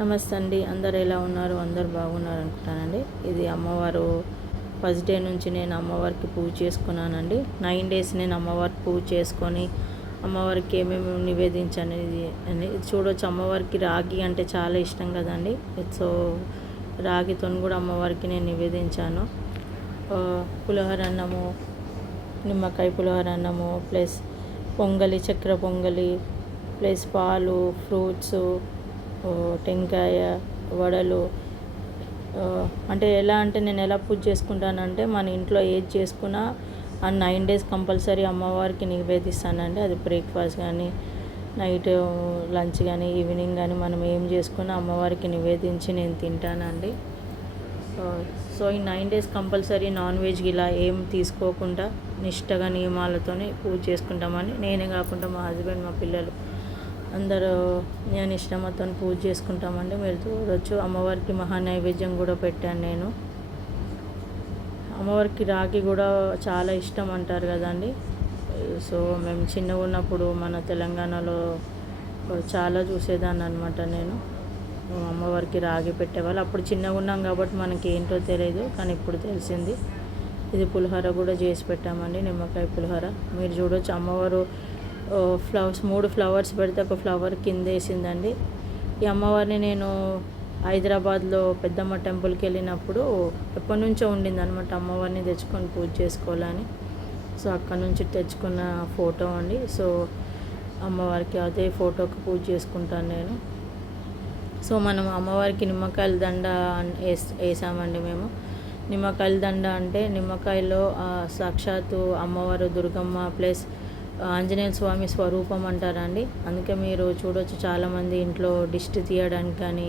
నమస్తే అండి. అందరు ఎలా ఉన్నారు? అందరు బాగున్నారు అనుకుంటానండి. ఇది అమ్మవారు ఫస్ట్ డే నుంచి నేను అమ్మవారికి పూజ చేసుకున్నానండి. 9 డేస్ నేను అమ్మవారికి పూజ చేసుకొని అమ్మవారికి ఏమేమి నివేదించాను ఇది చూడవచ్చు. అమ్మవారికి రాగి అంటే చాలా ఇష్టం కదండి. సో రాగితో కూడా అమ్మవారికి నేను నివేదించాను. పులిహోర అన్నము, నిమ్మకాయ పులిహోర అన్నము, ప్లస్ పొంగలి, చక్కెర పొంగలి, ప్లస్ పాలు, ఫ్రూట్స్, టెంకాయ, వడలు. అంటే ఎలా అంటే నేను ఎలా పూజ చేసుకుంటానంటే మన ఇంట్లో ఏది చేసుకున్నా ఆ 9 డేస్ కంపల్సరీ అమ్మవారికి నివేదిస్తానండి. అది బ్రేక్ఫాస్ట్ కానీ, నైట్ లంచ్ కానీ, ఈవినింగ్ కానీ మనం ఏం చేసుకున్నా అమ్మవారికి నివేదించి నేను తింటానండి. సో ఈ 9 డేస్ కంపల్సరీ నాన్ వెజ్ ఇలా ఏం తీసుకోకుండా నిష్టగా నియమాలతోనే పూజ చేసుకుంటామని, నేనే కాకుండా మా హస్బెండ్, మా పిల్లలు అందరూ నేను ఇష్టంతో పూజ చేసుకుంటామండి. మీరు చూడవచ్చు. అమ్మవారికి మహానైవేద్యం కూడా పెట్టాను నేను. అమ్మవారికి రాగి కూడా చాలా ఇష్టం అంటారు కదండి. సో మేము చిన్నగా ఉన్నప్పుడు మన తెలంగాణలో చాలా చూసేదాన్ని అనమాట. నేను అమ్మవారికి రాగి పెట్టేవాళ్ళు. అప్పుడు చిన్నగా ఉన్నాం కాబట్టి మనకి ఏంటో తెలియదు, కానీ ఇప్పుడు తెలిసింది. ఇది పులిహోర కూడా చేసి పెట్టామండి, నిమ్మకాయ పులిహోర. మీరు చూడవచ్చు. అమ్మవారు ఫ్లవర్స్ 3 ఫ్లవర్స్ పెడితే ఒక ఫ్లవర్ కింద వేసిందండి. ఈ అమ్మవారిని నేను హైదరాబాద్లో పెద్దమ్మ టెంపుల్కి వెళ్ళినప్పుడు ఎప్పటి నుంచో ఉండింది అనమాట, అమ్మవారిని తెచ్చుకొని పూజ చేసుకోవాలని. సో అక్కడ నుంచి తెచ్చుకున్న ఫోటో అండి. సో అమ్మవారికి అదే ఫోటోకి పూజ చేసుకుంటాను నేను. సో మనం అమ్మవారికి నిమ్మకాయల దండ వేసామండి మేము. నిమ్మకాయల దండ అంటే నిమ్మకాయలో సాక్షాత్తు అమ్మవారు దుర్గమ్మ ప్లస్ ఆంజనేయ స్వామి స్వరూపం అంటారండి. అందుకే మీరు చూడవచ్చు, చాలామంది ఇంట్లో దిష్టి తీయడానికి కానీ,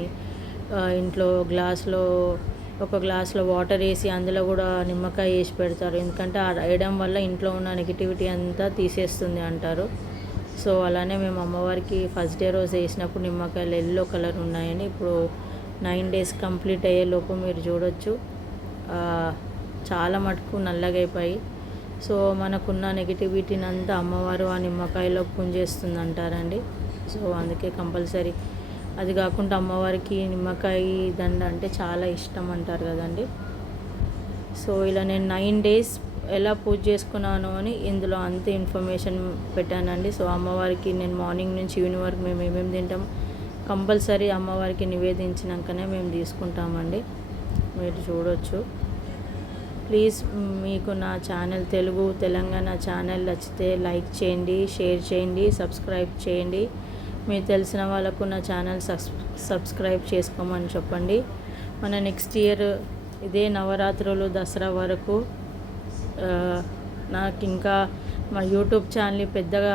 ఇంట్లో ఒక గ్లాస్లో వాటర్ వేసి అందులో కూడా నిమ్మకాయ వేసి పెడతారు. ఎందుకంటే వేయడం వల్ల ఇంట్లో ఉన్న నెగిటివిటీ అంతా తీసేస్తుంది అంటారు. సో అలానే మేము అమ్మవారికి ఫస్ట్ డే రోజు వేసినప్పుడు నిమ్మకాయలు ఎల్లో కలర్ ఉన్నాయండి. ఇప్పుడు 9 డేస్ కంప్లీట్ అయ్యేలోపు మీరు చూడవచ్చు చాలా మటుకు నల్లగా అయిపోయి. సో మనకున్న నెగిటివిటీని అంతా అమ్మవారు ఆ నిమ్మకాయలో పుంజేస్తుంది అంటారండి. సో అందుకే కంపల్సరీ. అది కాకుండా అమ్మవారికి నిమ్మకాయ దండ అంటే చాలా ఇష్టం అంటారు కదండి. సో ఇలా నేను 9 డేస్ ఎలా పూజ చేసుకున్నాను అని ఇందులో అంత ఇన్ఫర్మేషన్ పెట్టానండి. సో అమ్మవారికి నేను మార్నింగ్ నుంచి ఈవినింగ్ వరకు మేము ఏమేమి తింటాం కంపల్సరీ అమ్మవారికి నివేదించినాకనే మేము తీసుకుంటామండి. మీరు చూడవచ్చు. ప్లీజ్ మీకు నా ఛానల్ తెలంగాణ ఛానల్ నచ్చితే లైక్ చేయండి, షేర్ చేయండి, సబ్స్క్రైబ్ చేయండి. మీరు తెలిసిన వాళ్ళకు నా ఛానల్ సబ్స్క్రైబ్ చేసుకోమని చెప్పండి. మన నెక్స్ట్ ఇయర్ ఇదే నవరాత్రులు, దసరా వరకు నాకు ఇంకా మా యూట్యూబ్ ఛానల్ పెద్దగా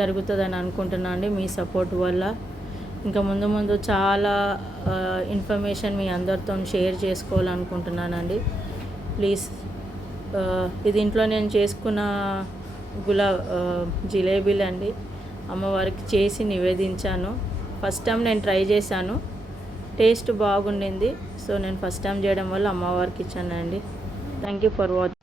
జరుగుతుందని అనుకుంటున్నాను అండి. మీ సపోర్ట్ వల్ల ఇంకా ముందు చాలా ఇన్ఫర్మేషన్ మీ అందరితో షేర్ చేసుకోవాలనుకుంటున్నానండి. ప్లీజ్. ఇది ఇంట్లో నేను చేసుకున్న జిలేబీలు అండి. అమ్మవారికి చేసి నివేదించాను. ఫస్ట్ టైం నేను ట్రై చేశాను, టేస్ట్ బాగుండింది. సో నేను ఫస్ట్ టైం చేయడం వల్ల అమ్మవారికి ఇచ్చానండి. Thank you for watching.